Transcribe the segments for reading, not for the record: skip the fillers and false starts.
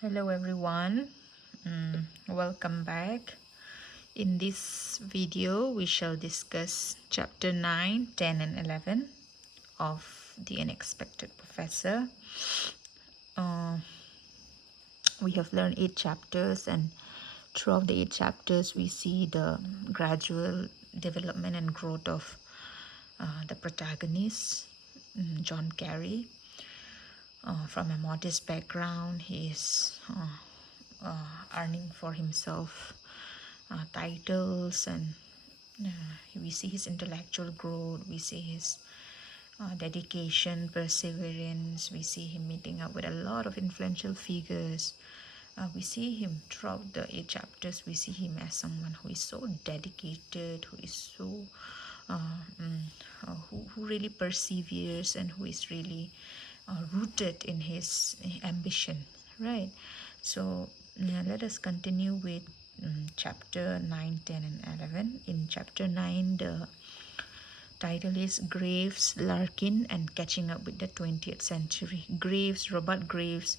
Hello everyone, welcome back. In this video we shall discuss chapter 9, 10 and 11 of The Unexpected Professor. Uh, we have learned 8 chapters, and throughout the 8 chapters we see the gradual development and growth of the protagonist, John Carey. From a modest background, he is earning for himself titles, and we see his intellectual growth, we see his dedication, perseverance, we see him meeting up with a lot of influential figures. We see him throughout the 8 chapters, we see him as someone who is so dedicated, who is so who really perseveres, and who is really rooted in his ambition, right? So let us continue with chapter 9, 10 and 11. In chapter 9, the title is Graves, Larkin and Catching Up with the 20th Century. Graves, Robert Graves.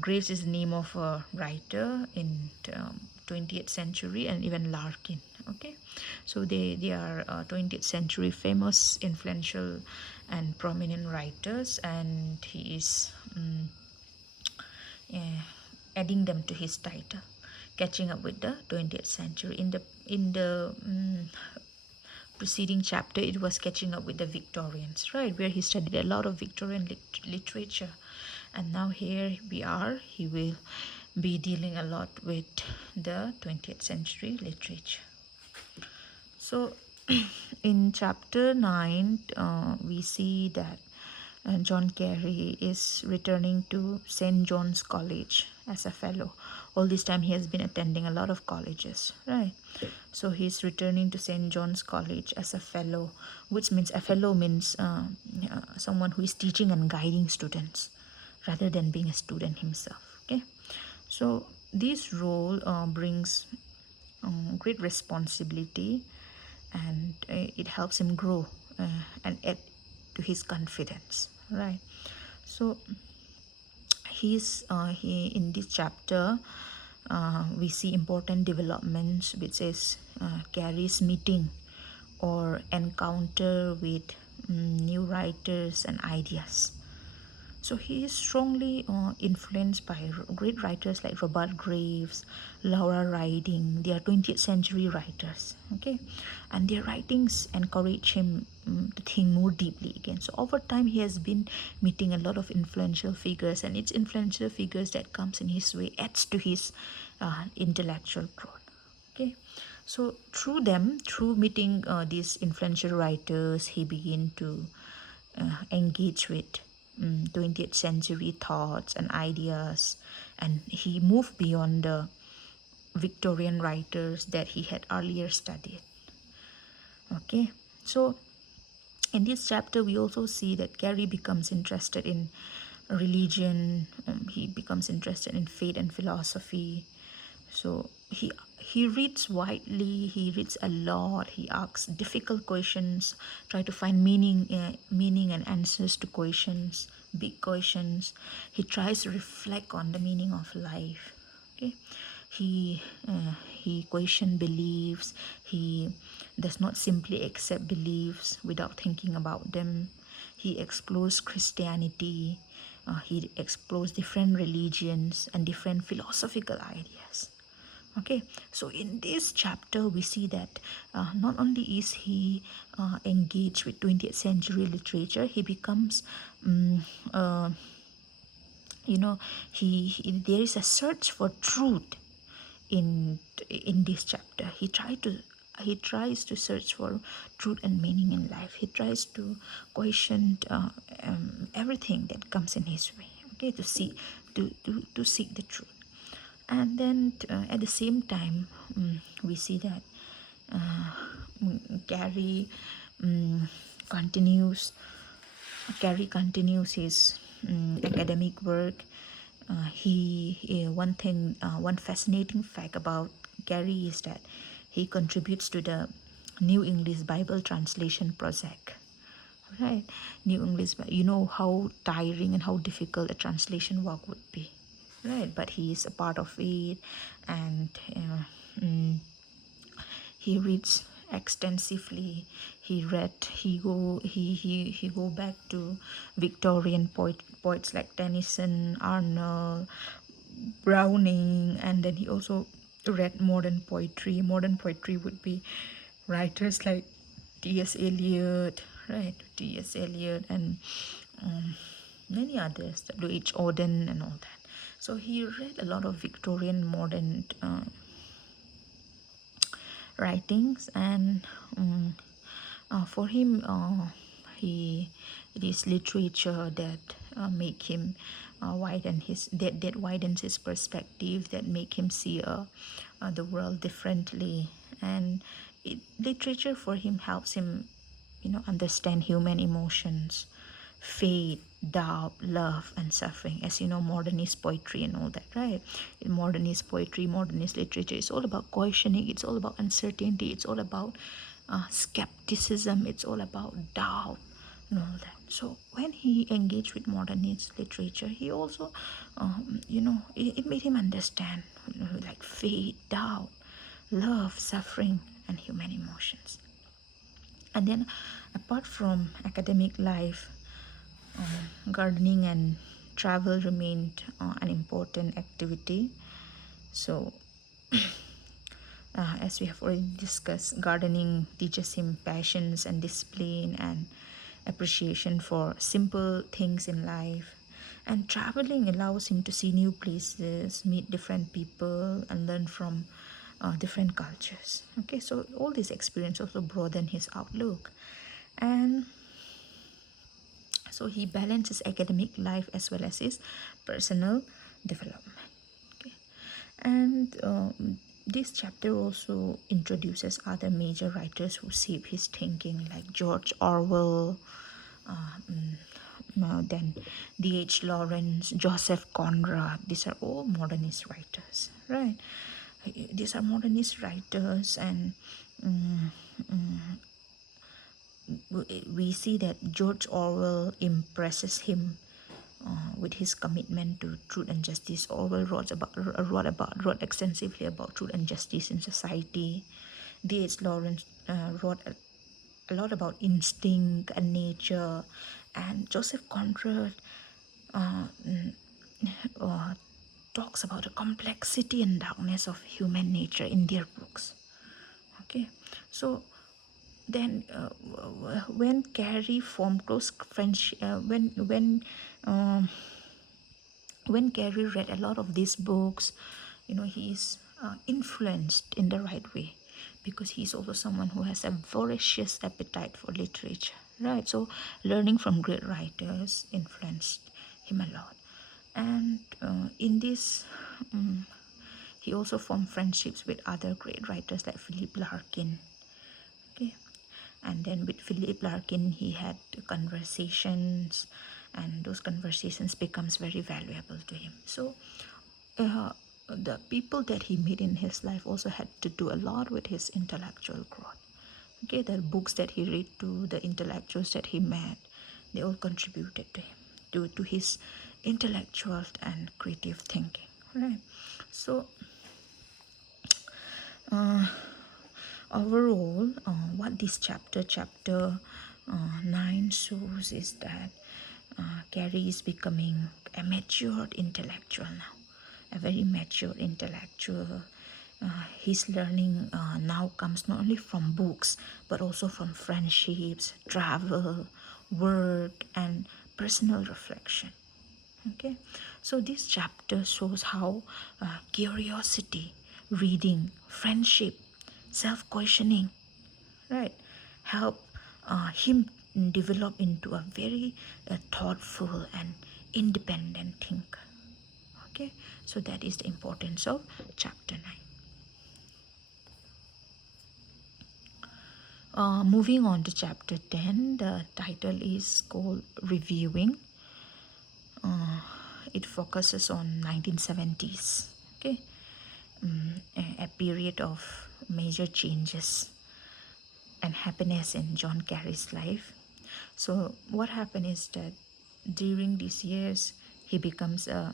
Graves is the name of a writer in 20th century, and even Larkin. Okay, so they are 20th century famous, influential and prominent writers, and he is adding them to his title, Catching Up with the 20th Century. In the preceding chapter, it was Catching Up with the Victorians, right, where he studied a lot of Victorian literature, and now here we are, he will be dealing a lot with the 20th century literature. So in chapter 9, we see that John Carey is returning to St. John's College as a fellow. All this time he has been attending a lot of colleges, right? So he's returning to St. John's College as a fellow, which means a fellow means someone who is teaching and guiding students rather than being a student himself. Okay, so this role brings great responsibility, and it helps him grow and add to his confidence, right? So he in this chapter we see important developments, which is Carey's meeting or encounter with new writers and ideas. So he is strongly influenced by great writers like Robert Graves, Laura Riding. They are 20th century writers, okay? And their writings encourage him to think more deeply again. So over time, he has been meeting a lot of influential figures, and it's influential figures that comes in his way adds to his intellectual growth, okay? So through them, through meeting these influential writers, he began to engage with 20th century thoughts and ideas, and he moved beyond the Victorian writers that he had earlier studied. Okay, so in this chapter we also see that Carey becomes interested in religion, he becomes interested in faith and philosophy. So he reads widely, he reads a lot, he asks difficult questions, try to find meaning and answers to questions, big questions. He tries to reflect on the meaning of life. Okay, he question beliefs. He does not simply accept beliefs without thinking about them. He explores Christianity. He explores different religions and different philosophical ideas. Okay, so in this chapter we see that not only is he engaged with 20th century literature, he becomes there is a search for truth in this chapter. He tries to search for truth and meaning in life. He tries to question everything that comes in his way, okay, to seek the truth. And then at the same time, we see that Carey continues his academic work. One fascinating fact about Carey is that he contributes to the New English Bible Translation Project. Right, New English. You know how tiring and how difficult a translation work would be. right? But he is a part of it, and mm, he reads extensively. He go back to Victorian poets like Tennyson, Arnold, Browning, and then he also read modern poetry. Modern poetry would be writers like T.S. Eliot, right? T.S. Eliot and um, many others, W.H. Auden and all that. So he read a lot of Victorian modern writings, and um, for him, he it is literature that make him widen his that widens his perspective, that make him see the world differently, and literature for him helps him, understand human emotions, fate, doubt, love, and suffering. As you know, modernist poetry and all that, right? In modernist poetry, modernist literature, it's all about questioning, it's all about uncertainty, it's all about skepticism, it's all about doubt and all that. So when he engaged with modernist literature, he also, it made him understand, like fate, doubt, love, suffering, and human emotions. And then, apart from academic life, gardening and travel remained an important activity. So, as we have already discussed, gardening teaches him patience and discipline and appreciation for simple things in life. And traveling allows him to see new places, meet different people, and learn from different cultures. Okay, so all these experiences also broaden his outlook. And so he balances academic life as well as his personal development. Okay. And this chapter also introduces other major writers who shape his thinking, like George Orwell, then D.H. Lawrence, Joseph Conrad. These are all modernist writers, right? These are modernist writers, and um, we see that George Orwell impresses him with his commitment to truth and justice. Orwell wrote extensively about truth and justice in society. D.H. Lawrence wrote a lot about instinct and nature, and Joseph Conrad uh, talks about the complexity and darkness of human nature in their books. Okay, so then when Carrie formed close friendship, when Carrie read a lot of these books, he's influenced in the right way, because he's also someone who has a voracious appetite for literature, right? So learning from great writers influenced him a lot. And in this, he also formed friendships with other great writers like Philip Larkin. Okay, and then with Philip Larkin he had conversations, and those conversations becomes very valuable to him. So uh, the people that he met in his life also had to do a lot with his intellectual growth. Okay, the books that he read, to the intellectuals that he met, they all contributed to him, to his intellectual and creative thinking, right? So overall, what this chapter 9 shows is that Carrie is becoming a matured intellectual now, a very mature intellectual. His learning now comes not only from books but also from friendships, travel, work, and personal reflection. Okay, so this chapter shows how curiosity, reading, friendship, self-questioning, right, help him develop into a very thoughtful and independent thinker. Okay, so that is the importance of chapter 9. Moving on to chapter 10, the title is called Reviewing. It focuses on 1970s, okay, a period of major changes and happiness in John Kerry's life. So what happened is that during these years he becomes a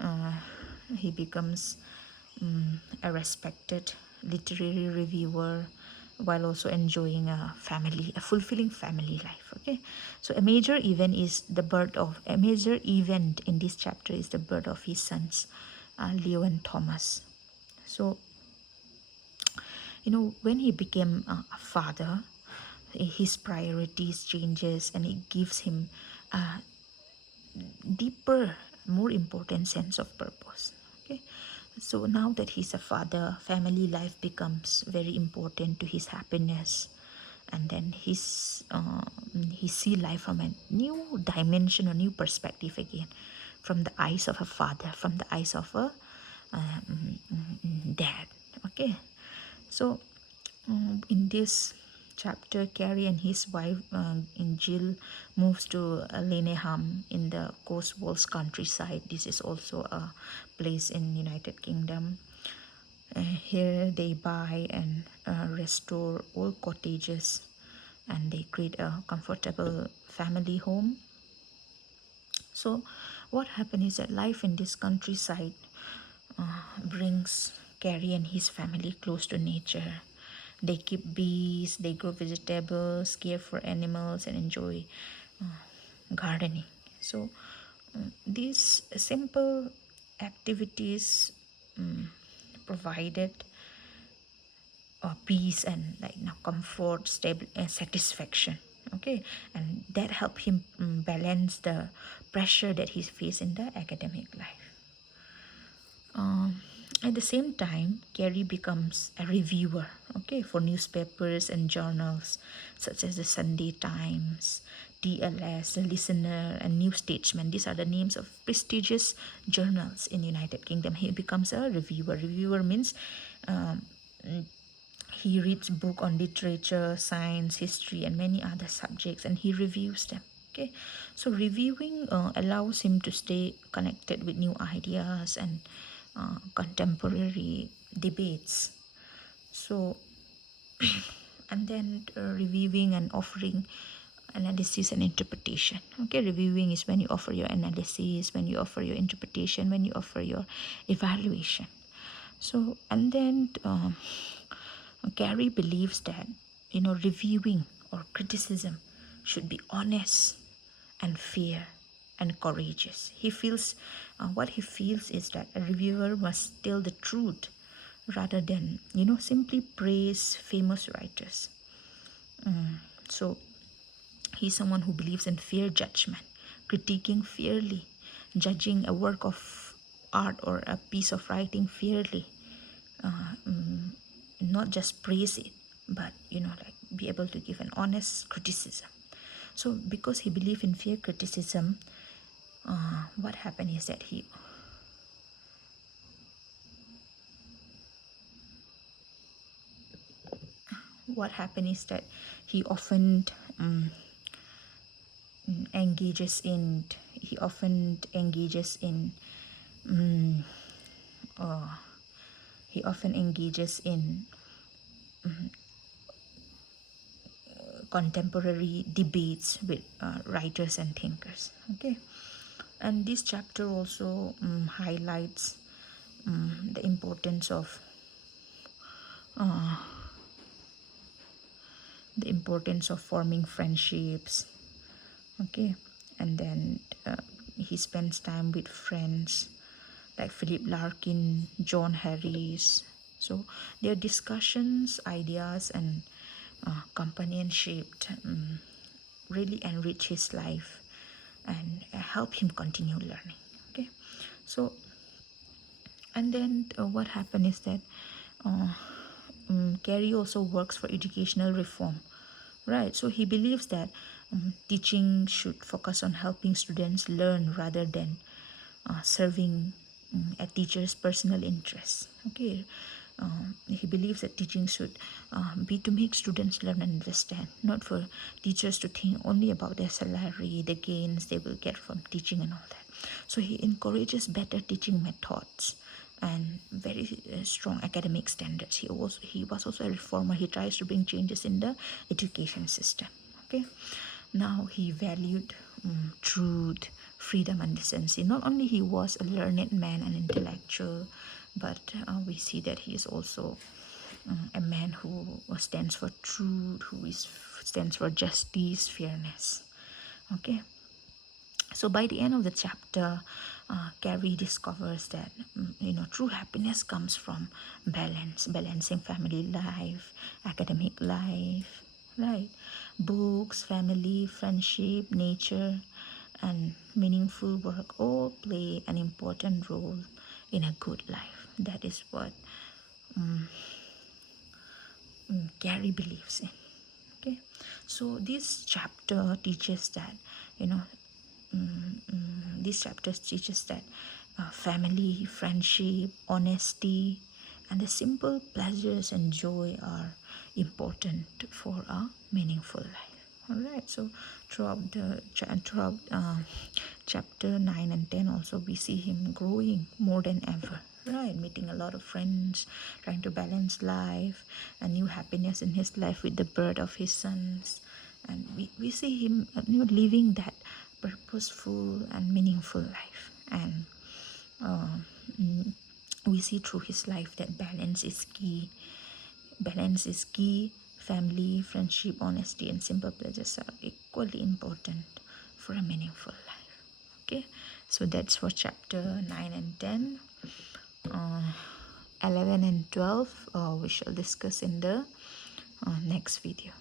uh, he becomes a respected literary reviewer while also enjoying a fulfilling family life. Okay, so a major event in this chapter is the birth of his sons, Leo and Thomas. So when he became a father, his priorities changes, and it gives him a deeper, more important sense of purpose. Okay, so now that he's a father, family life becomes very important to his happiness, and then he see life from a new dimension or new perspective again, from the eyes of a father, from the eyes of a dad. Okay, so in this chapter, Carrie and his wife Jill moves to Laneham in the Cotswolds countryside. This is also a place in United Kingdom. Here they buy and restore old cottages, and they create a comfortable family home. So what happened is that life in this countryside brings Carrie and his family close to nature. They keep bees, they grow vegetables, care for animals, and enjoy gardening. So these simple activities provided peace and comfort, stable, and satisfaction. Okay, and that help him balance the pressure that he faced in the academic life. At the same time, Carrie becomes a reviewer, okay, for newspapers and journals such as the Sunday Times, TLS, the Listener, and New Statesman. These are the names of prestigious journals in United Kingdom. He becomes a reviewer. Reviewer means he reads book on literature, science, history, and many other subjects, and he reviews them. Okay, so reviewing allows him to stay connected with new ideas and contemporary debates. So, and then reviewing and offering analysis and interpretation. Okay, reviewing is when you offer your analysis, when you offer your interpretation, when you offer your evaluation. So, and then Gary believes that reviewing or criticism should be honest and fair and courageous. What he feels is that a reviewer must tell the truth rather than simply praise famous writers. So he's someone who believes in fair judgment, critiquing fairly, judging a work of art or a piece of writing fairly, not just praise it, but be able to give an honest criticism. So because he believed in fair criticism, what happened is that he often engages in he often engages in he often engages in contemporary debates with writers and thinkers. Okay, and this chapter also highlights the importance of forming friendships. Okay, and then he spends time with friends like Philip Larkin, John Harris. So their discussions, ideas, and companionship really enrich his life and help him continue learning. Okay, so and then what happened is that Gary also works for educational reform, right? So he believes that teaching should focus on helping students learn rather than serving a teacher's personal interests. Okay, he believes that teaching should be to make students learn and understand, not for teachers to think only about their salary, the gains they will get from teaching and all that. So he encourages better teaching methods and very strong academic standards. He was also a reformer. He tries to bring changes in the education system. Okay, now he valued truth, freedom and decency. Not only he was a learned man, an intellectual, but we see that he is also a man who stands for truth, stands for justice, fairness. Okay, so by the end of the chapter, Carrie discovers that true happiness comes from balancing family life, academic life, right? Books, family, friendship, nature, and meaningful work all play an important role in a good life. That is what Gary believes in. Okay, so this chapter teaches that, you know, this chapter teaches that family, friendship, honesty, and the simple pleasures and joy are important for a meaningful life. All right, so throughout chapter 9 and 10 also we see him growing more than ever, right? Meeting a lot of friends, trying to balance life, a new happiness in his life with the birth of his sons, and we see him living that purposeful and meaningful life. And uh, mm, we see through his life that balance is key. Balance is key. Family, friendship, honesty, and simple pleasures are equally important for a meaningful life. Okay, so that's for chapter 9 and 10. 11 and 12 we shall discuss in the next video.